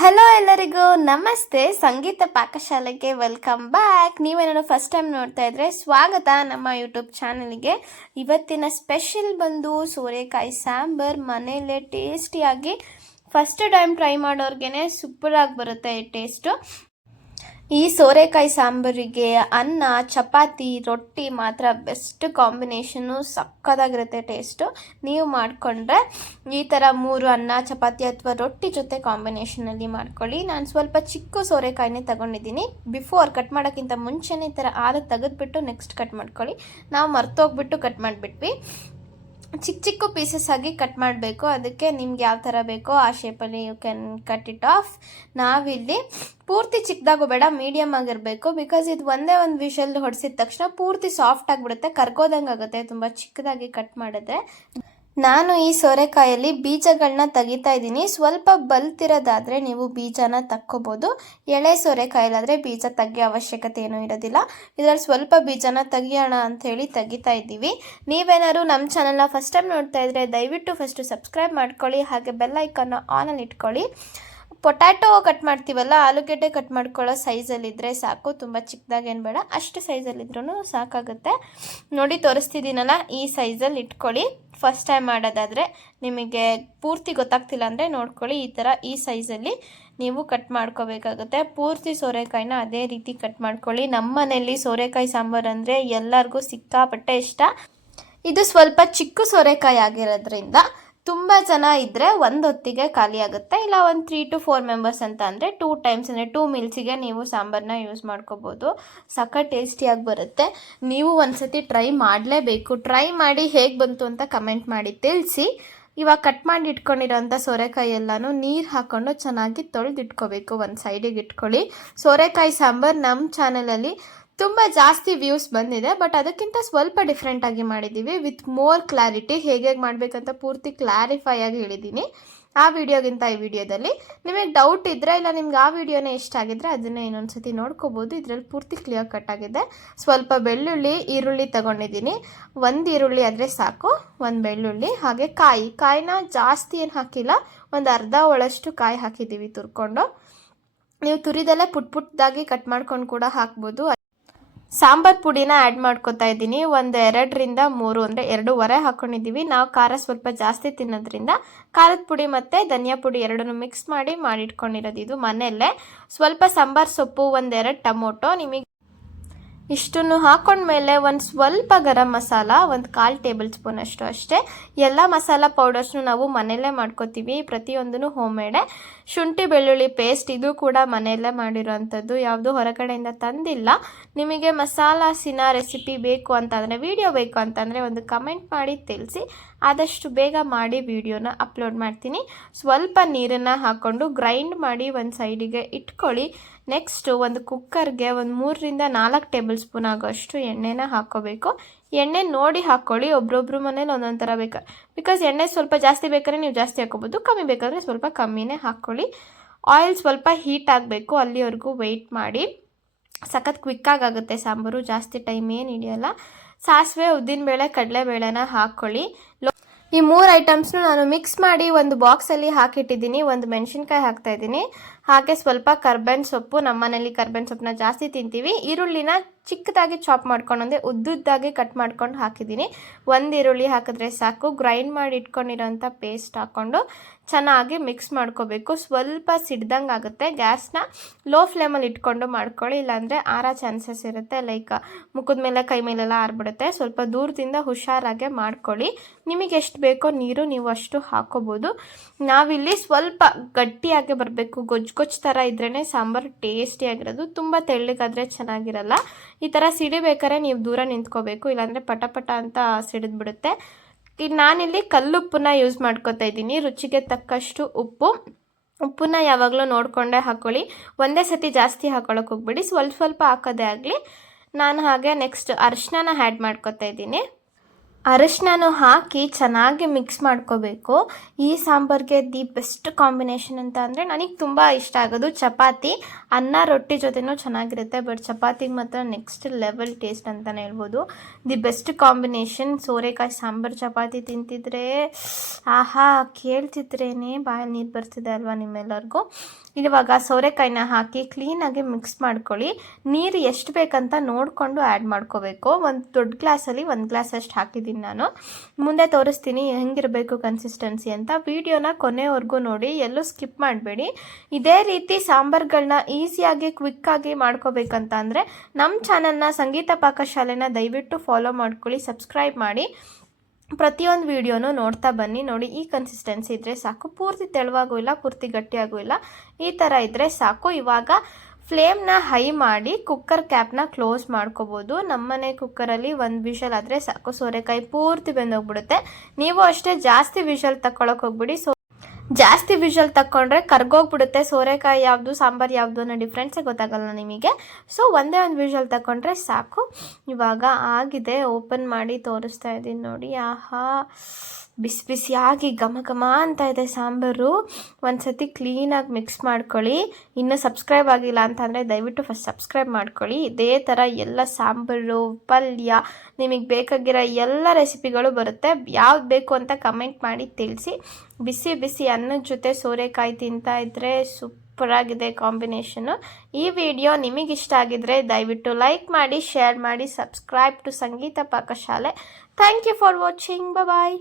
Hello ಎಲ್ಲರಿಗೂ, ನಮಸ್ತೆ. ಸಂಗೀತ ಪಾಕಶಾಲೆಗೆ ವೆಲ್ಕಮ್ ಬ್ಯಾಕ್ ನೀವೇನಾದ್ರು ಫಸ್ಟ್ ಟೈಮ್ ನೋಡ್ತಾ ಇದ್ರೆ ಸ್ವಾಗತ ನಮ್ಮ ಯೂಟ್ಯೂಬ್ ಚಾನಲ್ಗೆ ಇವತ್ತಿನ ಸ್ಪೆಷಲ್ ಬಂದು ಸೋರೆಕಾಯಿ, ಸಾಂಬಾರ್, ಮನೆಯಲ್ಲೇ ಟೇಸ್ಟಿಯಾಗಿ ಫಸ್ಟ್ ಟೈಮ್ ಟ್ರೈ ಮಾಡೋರ್ಗೆ ಸೂಪರಾಗಿ ಬರುತ್ತೆ ಈ ಟೇಸ್ಟು ಈ ಸೋರೆಕಾಯಿ ಸಾಂಬಾರಿಗೆ ಅನ್ನ, ಚಪಾತಿ, ರೊಟ್ಟಿ ಮಾತ್ರ ಬೆಸ್ಟ್ ಕಾಂಬಿನೇಷನು ಸಕ್ಕತ್ತಾಗಿರುತ್ತೆ ಟೇಸ್ಟು ನೀವು ಮಾಡಿಕೊಂಡ್ರೆ ಈ ಥರ ಮೂರು ಅನ್ನ, ಚಪಾತಿ ಅಥವಾ ರೊಟ್ಟಿ ಜೊತೆ ಕಾಂಬಿನೇಷನಲ್ಲಿ ಮಾಡ್ಕೊಳ್ಳಿ. ನಾನು ಸ್ವಲ್ಪ ಚಿಕ್ಕ ಸೋರೆಕಾಯಿನೇ ತಗೊಂಡಿದ್ದೀನಿ. ಬಿಫೋರ್ ಕಟ್ ಮಾಡೋಕ್ಕಿಂತ ಮುಂಚೆನೇ ಈ ಥರ ಆದ ತೆಗೆದ್ಬಿಟ್ಟು ನೆಕ್ಸ್ಟ್ ಕಟ್ ಮಾಡ್ಕೊಳ್ಳಿ. ನಾವು ಮರ್ತೋಗ್ಬಿಟ್ಟು ಕಟ್ ಮಾಡಿಬಿಟ್ವಿ. ಚಿಕ್ಕ ಚಿಕ್ಕ ಪೀಸಸ್ ಆಗಿ ಕಟ್ ಮಾಡಬೇಕು. ಅದಕ್ಕೆ ನಿಮ್ಗೆ ಯಾವ ಥರ ಬೇಕೋ ಆ ಶೇಪಲ್ಲಿ you can cut it off ನಾವಿಲ್ಲಿ ಪೂರ್ತಿ ಚಿಕ್ಕದಾಗೂ ಬೇಡ ಮೀಡಿಯಮ್ ಆಗಿರಬೇಕು. ಬಿಕಾಸ್ ಇದು ಒಂದೇ ಒಂದು ವಿಷಲ್ ಹೊಡೆಸಿದ ತಕ್ಷಣ ಪೂರ್ತಿ ಸಾಫ್ಟ್ ಆಗಿಬಿಡುತ್ತೆ. ಕರ್ಕೋದಂಗೆ ಆಗುತ್ತೆ. ತುಂಬ ಚಿಕ್ಕದಾಗಿ ಕಟ್ ಮಾಡಿದ್ರೆ. ನಾನು ಈ ಸೋರೆಕಾಯಲ್ಲಿ ಬೀಜಗಳನ್ನ ತೆಗಿತಾ ಇದ್ದೀನಿ. ಸ್ವಲ್ಪ ಬಲ್ತಿರೋದಾದರೆ ನೀವು ಬೀಜನ ತಕ್ಕೋಬೋದು. ಎಳೆ ಸೋರೆಕಾಯಲ್ಲಾದರೆ ಬೀಜ ತೆಗಿಯೋ ಅವಶ್ಯಕತೆ ಏನೂ ಇರೋದಿಲ್ಲ. ಇದರಲ್ಲಿ ಸ್ವಲ್ಪ ಬೀಜನ ತೆಗಿಯೋಣ ಅಂಥೇಳಿ ತೆಗಿತಾ ಇದ್ದೀವಿ. ನೀವೇನಾದ್ರು ನಮ್ಮ ಚಾನಲ್ನ ಫಸ್ಟ್ ಟೈಮ್ ನೋಡ್ತಾ ಇದ್ರೆ ದಯವಿಟ್ಟು ಫಸ್ಟು ಸಬ್ಸ್ಕ್ರೈಬ್ ಮಾಡ್ಕೊಳ್ಳಿ. ಹಾಗೆ ಬೆಲ್ ಆನಲ್ಲಿ ಇಟ್ಕೊಳ್ಳಿ ಪೊಟ್ಯಾಟೊ ಕಟ್ ಮಾಡ್ತೀವಲ್ಲ, ಆಲೂಗೆಡ್ಡೆ ಕಟ್ ಮಾಡ್ಕೊಳ್ಳೋ ಸೈಜಲ್ಲಿದ್ದರೆ ಸಾಕು. ತುಂಬ ಚಿಕ್ಕದಾಗೇನು ಬೇಡ, ಅಷ್ಟು ಸೈಜಲ್ಲಿದ್ರೂ ಸಾಕಾಗುತ್ತೆ. ನೋಡಿ, ತೋರಿಸ್ತಿದ್ದೀನಲ್ಲ, ಈ ಸೈಜಲ್ಲಿ ಇಟ್ಕೊಳ್ಳಿ. ಫಸ್ಟ್ ಟೈಮ್ ಮಾಡೋದಾದರೆ ನಿಮಗೆ ಪೂರ್ತಿ ಗೊತ್ತಾಗ್ತಿಲ್ಲ ಅಂದರೆ ನೋಡ್ಕೊಳ್ಳಿ, ಈ ಥರ ಈ ಸೈಜಲ್ಲಿ ನೀವು ಕಟ್ ಮಾಡ್ಕೋಬೇಕಾಗುತ್ತೆ. ಪೂರ್ತಿ ಸೋರೆಕಾಯಿನ ಅದೇ ರೀತಿ ಕಟ್ ಮಾಡ್ಕೊಳ್ಳಿ. ನಮ್ಮ ಮನೆಯಲ್ಲಿ ಸೋರೆಕಾಯಿ ಸಾಂಬಾರು ಅಂದರೆ ಎಲ್ಲರಿಗೂ ಸಿಕ್ಕಾಪಟ್ಟೆ ಇಷ್ಟ. ಇದು ಸ್ವಲ್ಪ ಚಿಕ್ಕ ಸೋರೆಕಾಯಿ ಆಗಿರೋದ್ರಿಂದ ತುಂಬ ಜನ ಇದ್ದರೆ ಒಂದು ಹೊತ್ತಿಗೆ ಖಾಲಿಯಾಗುತ್ತೆ ಇಲ್ಲ ಒಂದು ತ್ರೀ ಟು ಫೋರ್ ಮೆಂಬರ್ಸ್ ಅಂತ ಅಂದರೆ ಟೂ ಟೈಮ್ಸ್ ಅಂದರೆ ಟೂ ಮಿಲ್ಸಿಗೆ ನೀವು ಸಾಂಬಾರನ್ನ ಯೂಸ್ ಮಾಡ್ಕೋಬೋದು. ಸಖತ್ ಟೇಸ್ಟಿಯಾಗಿ ಬರುತ್ತೆ. ನೀವು ಒಂದು ಸತಿ ಟ್ರೈ ಮಾಡಲೇಬೇಕು. ಟ್ರೈ ಮಾಡಿ ಹೇಗೆ ಬಂತು ಅಂತ ಕಮೆಂಟ್ ಮಾಡಿ ತಿಳಿಸಿ. ಇವಾಗ ಕಟ್ ಮಾಡಿ ಇಟ್ಕೊಂಡಿರೋಂಥ ಸೋರೆಕಾಯಿ ಎಲ್ಲನೂ ನೀರು ಹಾಕ್ಕೊಂಡು ಚೆನ್ನಾಗಿ ತೊಳೆದಿಟ್ಕೋಬೇಕು. ಒಂದು ಸೈಡಿಗೆ ಇಟ್ಕೊಳ್ಳಿ. ಸೋರೆಕಾಯಿ ಸಾಂಬಾರು ನಮ್ಮ ಚಾನಲಲ್ಲಿ ತುಂಬ ಜಾಸ್ತಿ ವ್ಯೂಸ್ ಬಂದಿದೆ ಬಟ್ ಅದಕ್ಕಿಂತ ಸ್ವಲ್ಪ ಡಿಫ್ರೆಂಟಾಗಿ ಮಾಡಿದ್ದೀವಿ. ವಿತ್ ಮೋರ್ ಕ್ಲಾರಿಟಿ ಹೇಗೆ ಮಾಡಬೇಕಂತ ಪೂರ್ತಿ ಕ್ಲಾರಿಫೈ ಆಗಿ ಹೇಳಿದ್ದೀನಿ. ಆ ವಿಡಿಯೋಗಿಂತ ಈ ವಿಡಿಯೋದಲ್ಲಿ ನಿಮಗೆ ಡೌಟ್ ಇದ್ದರೆ ಇಲ್ಲ, ನಿಮ್ಗೆ ಆ ವಿಡಿಯೋನೇ ಇಷ್ಟ ಆಗಿದ್ರೆ ಅದನ್ನು ಇನ್ನೊಂದು ಸತಿ ನೋಡ್ಕೋಬೋದು. ಇದರಲ್ಲಿ ಪೂರ್ತಿ ಕ್ಲಿಯರ್ ಕಟ್ ಆಗಿದೆ. ಸ್ವಲ್ಪ ಬೆಳ್ಳುಳ್ಳಿ, ಈರುಳ್ಳಿ ತಗೊಂಡಿದ್ದೀನಿ. ಒಂದು ಈರುಳ್ಳಿ ಆದರೆ ಸಾಕು. ಒಂದು ಬೆಳ್ಳುಳ್ಳಿ, ಹಾಗೆ ಕಾಯಿ. ಕಾಯಿನ ಜಾಸ್ತಿ ಏನು ಹಾಕಿಲ್ಲ. ಒಂದು ಅರ್ಧ ಒಳಷ್ಟು ಕಾಯಿ ಹಾಕಿದ್ದೀವಿ ತುರ್ಕೊಂಡು. ನೀವು ತುರಿದಲ್ಲೇ ಪುಟ್ ಪುಟ್ಟದಾಗಿ ಕಟ್ ಮಾಡ್ಕೊಂಡು ಕೂಡ ಹಾಕ್ಬೋದು. ಸಾಂಬಾರ್ ಪುಡಿನ ಆ್ಯಡ್ ಮಾಡ್ಕೊತಾ ಇದ್ದೀನಿ. ಒಂದು ಎರಡರಿಂದ ಮೂರು ಅಂದರೆ ಎರಡೂವರೆ ಹಾಕ್ಕೊಂಡಿದ್ದೀವಿ ನಾವು ಖಾರ ಸ್ವಲ್ಪ ಜಾಸ್ತಿ ತಿನ್ನೋದ್ರಿಂದ ಖಾರದ ಪುಡಿ ಮತ್ತು ಧನಿಯಾ ಪುಡಿ ಎರಡನ್ನೂ ಮಿಕ್ಸ್ ಮಾಡಿ ಮಾಡಿಟ್ಕೊಂಡಿರೋದು ಇದು ಮನೆಯಲ್ಲೇ. ಸ್ವಲ್ಪ ಸಾಂಬಾರ್ ಸೊಪ್ಪು ಒಂದೆರಡು ಟೊಮೊಟೊ ನಿಮಗೆ ಇಷ್ಟನ್ನು ಹಾಕೊಂಡ್ಮೇಲೆ ಒಂದು ಸ್ವಲ್ಪ ಗರಂ ಮಸಾಲ, ಒಂದು ಕಾಲು ಟೇಬಲ್ ಸ್ಪೂನ್ ಅಷ್ಟು ಅಷ್ಟೇ. ಎಲ್ಲ ಮಸಾಲ ಪೌಡರ್ಸ್ನು ನಾವು ಮನೆಯಲ್ಲೇ ಮಾಡ್ಕೋತೀವಿ. ಪ್ರತಿಯೊಂದೂ ಹೋಮ್ ಮೇಡೆ ಶುಂಠಿ ಬೆಳ್ಳುಳ್ಳಿ ಪೇಸ್ಟ್ ಇದು ಕೂಡ ಮನೆಯಲ್ಲೇ ಮಾಡಿರೋವಂಥದ್ದು. ಯಾವುದು ಹೊರಗಡೆಯಿಂದ ತಂದಿಲ್ಲ. ನಿಮಗೆ ಮಸಾಲಾಸಿನ ರೆಸಿಪಿ ಬೇಕು ಅಂತಂದರೆ ವಿಡಿಯೋ ಬೇಕು ಅಂತಂದರೆ ಒಂದು ಕಮೆಂಟ್ ಮಾಡಿ ತಿಳಿಸಿ. ಆದಷ್ಟು ಬೇಗ ಮಾಡಿ ವಿಡಿಯೋನ ಅಪ್ಲೋಡ್ ಮಾಡ್ತೀನಿ. ಸ್ವಲ್ಪ ನೀರನ್ನು ಹಾಕ್ಕೊಂಡು ಗ್ರೈಂಡ್ ಮಾಡಿ ಒಂದು ಸೈಡಿಗೆ ಇಟ್ಕೊಳ್ಳಿ. ನೆಕ್ಸ್ಟು ಒಂದು ಕುಕ್ಕರ್ಗೆ ಒಂದು ಮೂರರಿಂದ ನಾಲ್ಕು ಟೇಬಲ್ ಸ್ಪೂನ್ ಆಗೋಷ್ಟು ಎಣ್ಣೆನ ಹಾಕ್ಕೋಬೇಕು ಎಣ್ಣೆ ನೋಡಿ ಹಾಕ್ಕೊಳ್ಳಿ ಒಬ್ರೊಬ್ರು ಮನೇಲಿ ಒಂದೊಂದು ಥರ ಬೇಕು. ಬಿಕಾಸ್ ಎಣ್ಣೆ ಸ್ವಲ್ಪ ಜಾಸ್ತಿ ಬೇಕಾದ್ರೆ ನೀವು ಜಾಸ್ತಿ ಹಾಕ್ಕೋಬೋದು, ಕಮ್ಮಿ ಬೇಕಾದರೆ ಸ್ವಲ್ಪ ಕಮ್ಮಿನೇ ಹಾಕ್ಕೊಳ್ಳಿ. ಆಯಿಲ್ ಸ್ವಲ್ಪ ಹೀಟ್ ಆಗಬೇಕು, ಅಲ್ಲಿವರೆಗೂ ವೆಯ್ಟ್ ಮಾಡಿ. ಸಖತ್ ಕ್ವಿಕ್ಕಾಗಿ ಆಗುತ್ತೆ ಸಾಂಬಾರು, ಜಾಸ್ತಿ ಟೈಮ್ ಏನು ಹಿಡಿಯೋಲ್ಲ. ಸಾಸಿವೆ, ಉದ್ದಿನಬೇಳೆ, ಕಡಲೆಬೇಳೆನ ಹಾಕ್ಕೊಳ್ಳಿ ಈ ಮೂರು ಐಟಮ್ಸ್ನು ನಾನು ಮಿಕ್ಸ್ ಮಾಡಿ ಒಂದು ಬಾಕ್ಸಲ್ಲಿ ಹಾಕಿಟ್ಟಿದ್ದೀನಿ, ಒಂದು ಮೆಣಸಿನ್ಕಾಯಿ ಹಾಕ್ತಾ ಇದ್ದೀನಿ. ಹಾಗೆ ಸ್ವಲ್ಪ ಕರ್ಬೇನ್ ಸೊಪ್ಪು ನಮ್ಮ ಮನೇಲಿ ಕರ್ಬೇನ್ ಸೊಪ್ಪನ್ನ ಜಾಸ್ತಿ ತಿಂತೀವಿ. ಈರುಳ್ಳಿನ ಚಿಕ್ಕದಾಗಿ ಚಾಪ್ ಮಾಡ್ಕೊಂಡು, ಅಂದರೆ ಉದ್ದುದ್ದಾಗಿ ಕಟ್ ಮಾಡ್ಕೊಂಡು ಹಾಕಿದ್ದೀನಿ. ಒಂದು ಈರುಳ್ಳಿ ಹಾಕಿದ್ರೆ ಸಾಕು. ಗ್ರೈಂಡ್ ಮಾಡಿ ಇಟ್ಕೊಂಡಿರೋಂಥ ಪೇಸ್ಟ್ ಹಾಕ್ಕೊಂಡು ಚೆನ್ನಾಗಿ ಮಿಕ್ಸ್ ಮಾಡ್ಕೋಬೇಕು. ಸ್ವಲ್ಪ ಸಿಡ್ದಂಗೆ ಆಗುತ್ತೆ. ಗ್ಯಾಸ್ನ ಲೋ ಫ್ಲೇಮಲ್ಲಿ ಇಟ್ಕೊಂಡು ಮಾಡ್ಕೊಳ್ಳಿ. ಇಲ್ಲಾಂದರೆ ಆರ ಚಾನ್ಸಸ್ ಇರುತ್ತೆ. ಲೈಕ್ ಮುಖದ ಮೇಲೆ, ಕೈ ಮೇಲೆಲ್ಲ ಆರ್ಬಿಡುತ್ತೆ. ಸ್ವಲ್ಪ ದೂರದಿಂದ ಹುಷಾರಾಗೆ ಮಾಡ್ಕೊಳ್ಳಿ. ನಿಮಗೆ ಎಷ್ಟು ಬೇಕೋ ನೀರು ನೀವು ಅಷ್ಟು ಹಾಕೋಬೋದು. ನಾವಿಲ್ಲಿ ಸ್ವಲ್ಪ ಗಟ್ಟಿಯಾಗಿ ಬರಬೇಕು. ಗೊಜ್ಜು ಗೊಜ್ಜು ಥರ ಇದ್ರೇ ಸಾಂಬಾರು ಟೇಸ್ಟಿಯಾಗಿರೋದು ತುಂಬ ತೆಳ್ಳಗಾದರೆ ಚೆನ್ನಾಗಿರಲ್ಲ. ಈ ಥರ ಸಿಡಿಬೇಕಾದ್ರೆ ನೀವು ದೂರ ನಿಂತ್ಕೋಬೇಕು, ಇಲ್ಲಾಂದರೆ ಪಟ ಪಟ ಅಂತ ಸಿಡಿದ್ಬಿಡುತ್ತೆ. ನಾನಿಲ್ಲಿ ಕಲ್ಲುಪ್ಪನ್ನ ಯೂಸ್ ಮಾಡ್ಕೊತಾ ಇದ್ದೀನಿ. ರುಚಿಗೆ ತಕ್ಕಷ್ಟು ಉಪ್ಪು. ಉಪ್ಪನ್ನ ಯಾವಾಗಲೂ ನೋಡಿಕೊಂಡೇ ಹಾಕ್ಕೊಳ್ಳಿ ಒಂದೇ ಸತಿ ಜಾಸ್ತಿ ಹಾಕೊಳ್ಳೋಕೆ ಹೋಗ್ಬಿಡಿ. ಸ್ವಲ್ಪ ಸ್ವಲ್ಪ ಹಾಕೋದೇ ಆಗಲಿ. ನಾನು ಹಾಗೆ ನೆಕ್ಸ್ಟ್ ಅರಿಶಿನ ಆ್ಯಡ್ ಮಾಡ್ಕೊತಾ ಇದ್ದೀನಿ. ಅರಿಶಿನೂ ಹಾಕಿ ಚೆನ್ನಾಗಿ ಮಿಕ್ಸ್ ಮಾಡ್ಕೋಬೇಕು. ಈ ಸಾಂಬಾರಿಗೆ ದಿ ಬೆಸ್ಟ್ ಕಾಂಬಿನೇಷನ್ ಅಂತ ಅಂದರೆ ನನಗೆ ತುಂಬ ಇಷ್ಟ ಆಗೋದು ಚಪಾತಿ. ಅನ್ನ ರೊಟ್ಟಿ ಜೊತೆನೂ ಚೆನ್ನಾಗಿರುತ್ತೆ ಬಟ್ ಚಪಾತಿಗೆ ಮಾತ್ರ ನೆಕ್ಸ್ಟ್ ಲೆವೆಲ್ ಟೇಸ್ಟ್ ಅಂತಲೇ ಹೇಳ್ಬೋದು. ದಿ ಬೆಸ್ಟ್ ಕಾಂಬಿನೇಷನ್ ಸೋರೆಕಾಯಿ ಸಾಂಬಾರು ಚಪಾತಿ ತಿಂತಿದ್ರೆ, ಆಹಾ, ಕೇಳ್ತಿದ್ರೇನೆ ಬಾಯಲ್ಲಿ ನೀರು ಬರ್ತಿದೆ ಅಲ್ವಾ ನಿಮ್ಮೆಲ್ಲರಿಗೂ? ಇವಾಗ ಸೋರೆಕಾಯಿನ ಹಾಕಿ ಕ್ಲೀನಾಗಿ ಮಿಕ್ಸ್ ಮಾಡ್ಕೊಳ್ಳಿ. ನೀರು ಎಷ್ಟು ಬೇಕಂತ ನೋಡಿಕೊಂಡು ಆ್ಯಡ್ ಮಾಡ್ಕೋಬೇಕು. ಒಂದು ದೊಡ್ಡ ಗ್ಲಾಸಲ್ಲಿ ಒಂದು ಗ್ಲಾಸ್ ಅಷ್ಟು ಹಾಕಿದ್ದೀನಿ ನಾನು. ಮುಂದೆ ತೋರಿಸ್ತೀನಿ ಹೆಂಗಿರಬೇಕು ಕನ್ಸಿಸ್ಟೆನ್ಸಿ ಅಂತ. ವಿಡಿಯೋನ ಕೊನೆವರೆಗೂ ನೋಡಿ. ಎಲ್ಲೂ ಸ್ಕಿಪ್ ಮಾಡಬೇಡಿ. ಇದೇ ರೀತಿ ಸಾಂಬಾರ್ಗಳನ್ನ ಈಸಿಯಾಗಿ ಕ್ವಿಕ್ಕಾಗಿ ಮಾಡ್ಕೋಬೇಕಂತ ಅಂದರೆ ನಮ್ಮ ಚಾನಲ್ನ ಸಂಗೀತ ಪಾಕಶಾಲೆನ ದಯವಿಟ್ಟು ಫಾಲೋ ಮಾಡ್ಕೊಳ್ಳಿ ಸಬ್ಸ್ಕ್ರೈಬ್ ಮಾಡಿ. ಪ್ರತಿಯೊಂದು ವೀಡಿಯೋನು ನೋಡ್ತಾ ಬನ್ನಿ. ನೋಡಿ, ಈ ಕನ್ಸಿಸ್ಟೆನ್ಸಿ ಇದ್ದರೆ ಸಾಕು. ಪೂರ್ತಿ ತೆಳುವಾಗೂ ಇಲ್ಲ, ಪೂರ್ತಿ ಗಟ್ಟಿಯಾಗೂ ಇಲ್ಲ. ಈ ಥರ ಇದ್ದರೆ ಸಾಕು. ಇವಾಗ ಫ್ಲೇಮ್ನ ಹೈ ಮಾಡಿ ಕುಕ್ಕರ್ ಕ್ಯಾಪ್ನ ಕ್ಲೋಸ್ ಮಾಡ್ಕೋಬೋದು. ನಮ್ಮನೆ ಕುಕ್ಕರಲ್ಲಿ ಒಂದು ವಿಷಲ್ ಆದರೆ ಸಾಕು. ಸೋರೆಕಾಯಿ ಪೂರ್ತಿ ಬೆಂದೋಗ್ಬಿಡುತ್ತೆ. ನೀವು ಅಷ್ಟೇ ಜಾಸ್ತಿ ವಿಷಲ್ ತಗೊಳಕ್ಕೆ ಹೋಗ್ಬಿಡಿ. ಜಾಸ್ತಿ ವಿಷಲ್ ತಕೊಂಡ್ರೆ ಕರ್ಗೋಗ್ಬಿಡುತ್ತೆ. ಸೋರೆಕಾಯಿ ಯಾವುದು, ಸಾಂಬಾರು ಯಾವುದು ಅನ್ನೋ ಡಿಫ್ರೆನ್ಸೇ ಗೊತ್ತಾಗಲ್ಲ ನಿಮಗೆ. ಸೊ ಒಂದೇ ಒಂದು ವಿಷಲ್ ತಗೊಂಡ್ರೆ ಸಾಕು. ಇವಾಗ ಆಗಿದೆ. ಓಪನ್ ಮಾಡಿ ತೋರಿಸ್ತಾ ಇದ್ದೀನಿ ನೋಡಿ. ಆಹಾ, ಬಿಸಿ ಬಿಸಿಯಾಗಿ ಘಮ ಘಮ ಅಂತ ಇದೆ ಸಾಂಬಾರು. ಒಂದು ಸತಿ ಕ್ಲೀನಾಗಿ ಮಿಕ್ಸ್ ಮಾಡ್ಕೊಳ್ಳಿ. ಇನ್ನೂ ಸಬ್ಸ್ಕ್ರೈಬ್ ಆಗಿಲ್ಲ ಅಂತಂದರೆ ದಯವಿಟ್ಟು ಫಸ್ಟ್ ಸಬ್ಸ್ಕ್ರೈಬ್ ಮಾಡ್ಕೊಳ್ಳಿ. ಇದೇ ಥರ ಎಲ್ಲ ಸಾಂಬಾರು, ಪಲ್ಯ, ನಿಮಗೆ ಬೇಕಾಗಿರೋ ಎಲ್ಲ ರೆಸಿಪಿಗಳು ಬರುತ್ತೆ. ಯಾವ್ದು ಬೇಕು ಅಂತ ಕಮೆಂಟ್ ಮಾಡಿ ತಿಳಿಸಿ. ಬಿಸಿ ಬಿಸಿ ಅನ್ನದ ಜೊತೆ ಸೋರೆಕಾಯಿ ತಿಂತಾ ಇದ್ದರೆ ಸೂಪರಾಗಿದೆ ಕಾಂಬಿನೇಷನು ಈ ವಿಡಿಯೋ ನಿಮಗಿಷ್ಟ ಆಗಿದ್ರೆ ದಯವಿಟ್ಟು ಲೈಕ್ ಮಾಡಿ ಶೇರ್ ಮಾಡಿ subscribe to Sangeetha Pakashale. Thank you for watching bye